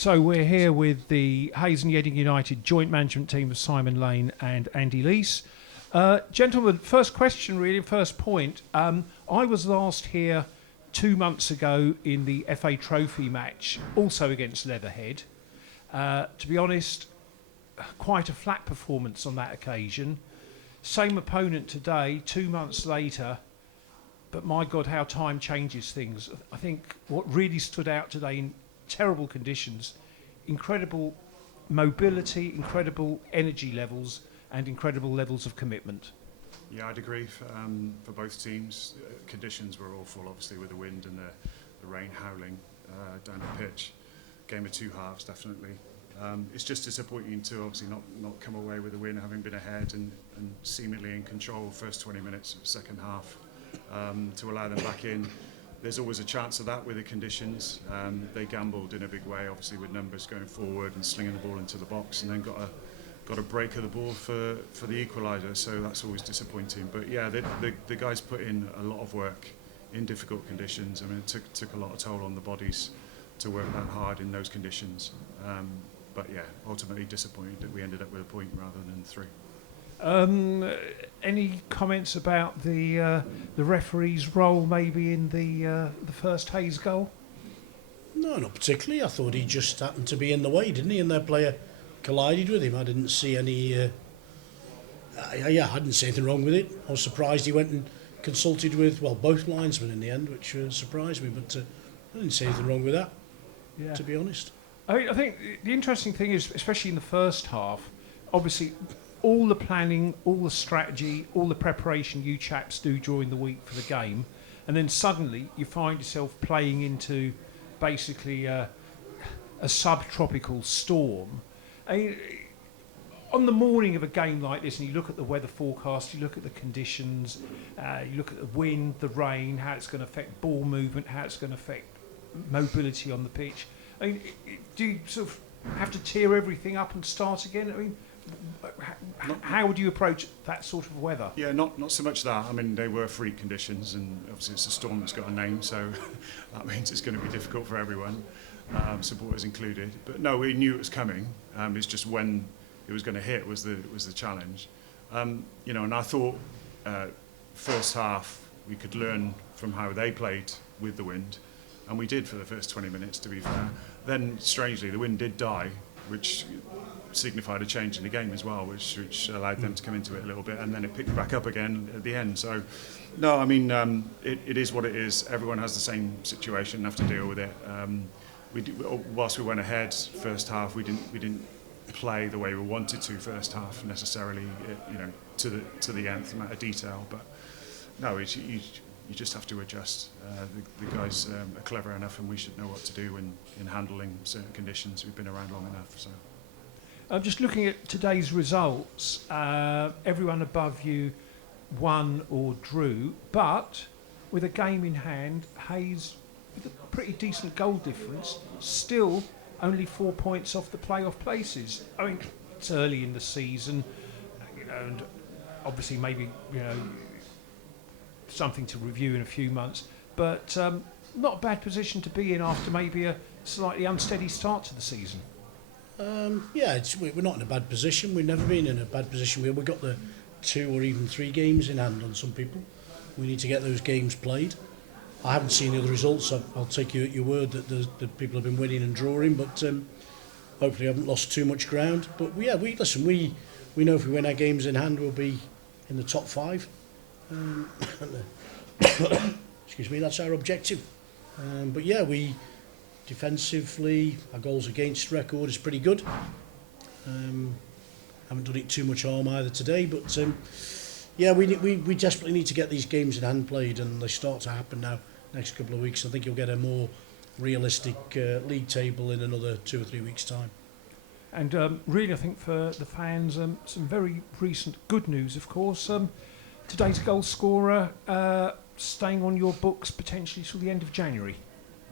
So we're here with the Hayes and Yeading United joint management team of Simon Lane and Andy Leese. Gentlemen, first question really, first point. I was last here 2 months ago in the FA Trophy match, also against Leatherhead. To be honest, quite a flat performance on that occasion. Same opponent today, 2 months later, but my God, how time changes things. I think what really stood out today in terrible conditions, incredible mobility, incredible energy levels, and incredible levels of commitment. Yeah, I'd agree. For both teams, conditions were awful, obviously, with the wind and the rain howling down the pitch. Game of two halves, definitely. It's just disappointing to obviously not come away with a win, having been ahead and seemingly in control first 20 minutes of the second half. To allow them back in, there's always a chance of that with the conditions. They gambled in a big way, obviously, with numbers going forward and slinging the ball into the box, and then got a break of the ball for the equaliser. So that's always disappointing. But yeah, the guys put in a lot of work in difficult conditions. I mean, it took a lot of toll on the bodies to work that hard in those conditions. But yeah, ultimately disappointed that we ended up with a point rather than three. Any comments about the referee's role maybe in the first Hayes goal? No, not particularly. I thought he just happened to be in the way, didn't he? And their player collided with him. I didn't see any. I didn't see anything wrong with it. I was surprised he went and consulted with both linesmen in the end, which surprised me. But I didn't see anything wrong with that. Yeah. To be honest. I think the interesting thing is, especially in the first half, obviously, all the planning, all the strategy, all the preparation you chaps do during the week for the game, and then suddenly you find yourself playing into basically a subtropical storm. On the morning of a game like this, and you look at the weather forecast, you look at the conditions, you look at the wind, the rain, how it's going to affect ball movement, how it's going to affect mobility on the pitch. I mean, do you sort of have to tear everything up and start again? I mean, how would you approach that sort of weather? Yeah, not so much that. I mean, they were freak conditions, and obviously it's a storm that's got a name, so that means it's going to be difficult for everyone, supporters included. But no, we knew it was coming. It's just when it was going to hit was the challenge. And I thought first half we could learn from how they played with the wind, and we did for the first 20 minutes, to be fair. Then, strangely, the wind did die, which signified a change in the game as well, which allowed them to come into it a little bit, and then it picked back up again at the end. So, no, I mean, it is what it is. Everyone has the same situation and have to deal with it. Whilst we went ahead first half, we didn't play the way we wanted to first half necessarily, to the nth amount of detail. But no, you just have to adjust. The guys are clever enough, and we should know what to do in handling certain conditions. We've been around long enough, so. Just looking at today's results, everyone above you won or drew, but with a game in hand, Hayes, with a pretty decent goal difference, still only 4 points off the playoff places. I mean, it's early in the season, and obviously maybe, something to review in a few months, but not a bad position to be in after maybe a slightly unsteady start to the season. We're not in a bad position. We've never been in a bad position. We've got the 2 or even 3 games in hand on some people. We need to get those games played. I haven't seen the other results. I'll take you at your word that the people have been winning and drawing, but hopefully haven't lost too much ground. But we know if we win our games in hand, we'll be in the top 5. Excuse me, that's our objective. We defensively, our goals against record is pretty good. Haven't done it too much harm either today, but we desperately need to get these games in hand played, and they start to happen now. Next couple of weeks, I think you'll get a more realistic league table in another 2 or 3 weeks' time. And really, I think for the fans, some very recent good news, of course. Today's goal scorer staying on your books potentially till the end of January.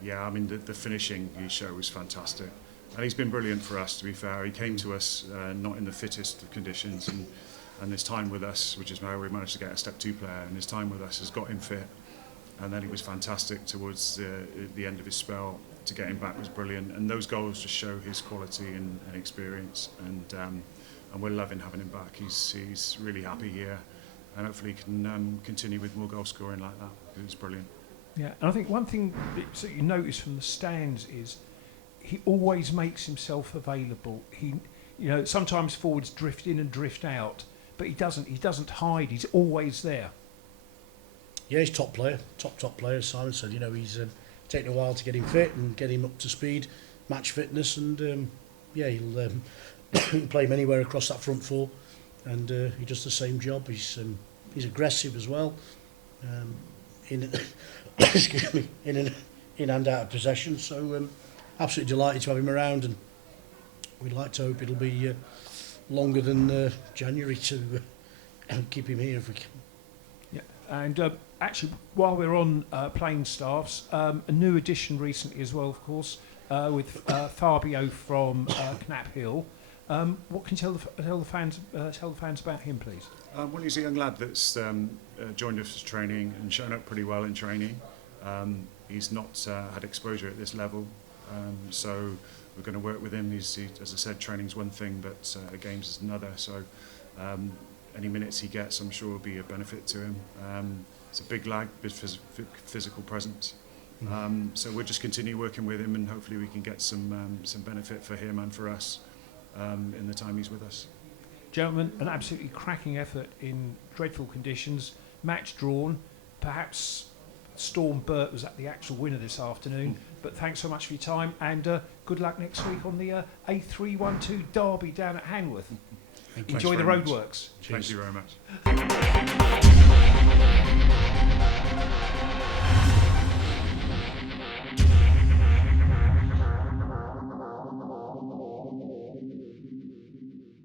Yeah, I mean, the finishing he showed was fantastic. And he's been brilliant for us, to be fair. He came to us not in the fittest of conditions, and his time with us, which is how we managed to get a Step 2 player, and his time with us has got him fit. And then he was fantastic towards the end of his spell. to get him back was brilliant, and those goals just show his quality and experience, and we're loving having him back. He's really happy here, and hopefully he can continue with more goal scoring like that. It was brilliant. Yeah, and I think one thing that you notice from the stands is he always makes himself available. Sometimes forwards drift in and drift out, but he doesn't hide. He's always there. Yeah, he's top player, top player. As Simon said, he's taken a while to get him fit and get him up to speed, match fitness, and he'll play him anywhere across that front four, and he does the same job. He's aggressive as well, excuse me, in and out of possession. So absolutely delighted to have him around, and we'd like to hope it'll be longer than January to keep him here if we can. Yeah, and actually, while we're on playing staffs, a new addition recently as well, of course, with Fabio from Knapp Hill. What can you tell the fans about him, please? Well, he's a young lad that's joined us for training and shown up pretty well in training. He's not had exposure at this level, so we're going to work with him. As I said, training's one thing, but games is another. So any minutes he gets, I'm sure will be a benefit to him. It's a big lad, big physical presence. So we'll just continue working with him, and hopefully we can get some benefit for him and for us in the time he's with us. Gentlemen, an absolutely cracking effort in dreadful conditions. Match drawn. Perhaps Storm Burt was at the actual winner this afternoon. But thanks so much for your time, and good luck next week on the A312 Derby down at Hanworth. Enjoy the roadworks. Thank you very much.